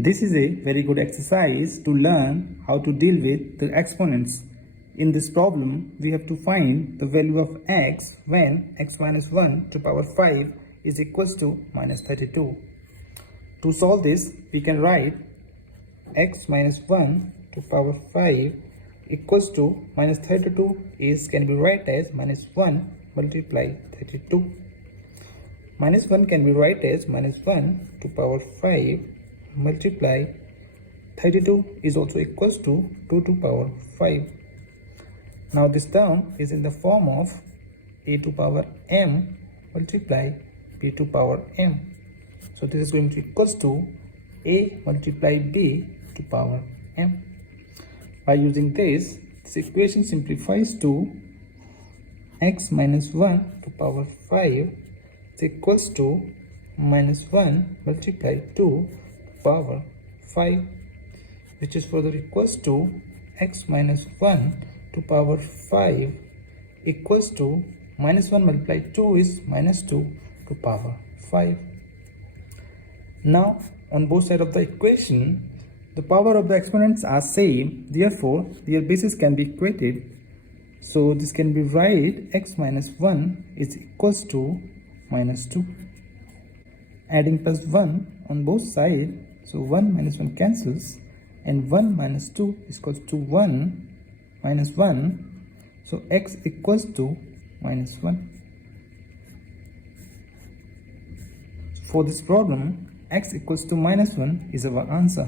This is a very good exercise to learn how to deal with the exponents. In this problem, we have to find the value of x when x minus 1 to power 5 is equals to minus 32. To solve this, we can write x minus 1 to power 5 equals to minus 32 can be written as minus 1 multiply 32. Minus 1 can be written as minus 1 to power 5 multiply 32 is also equals to 2 to power 5. Now this term is in the form of a to power m multiply b to power m. So this is going to equals to a multiply b to power m. By using this equation simplifies to x minus 1 to power 5 is equals to minus 1 multiply 2 power 5, which is further equals to x minus 1 to power 5 equals to minus 1 multiply 2 is minus 2 to power 5. Now on both sides of the equation, the power of the exponents are same, therefore their bases can be equated. So this can be write x minus 1 is equals to minus 2. Adding plus 1 on both sides, so 1 minus 1 cancels and 1 minus 2 is equals to 1 minus 1. So x equals to minus 1. For this problem, x equals to minus 1 is our answer.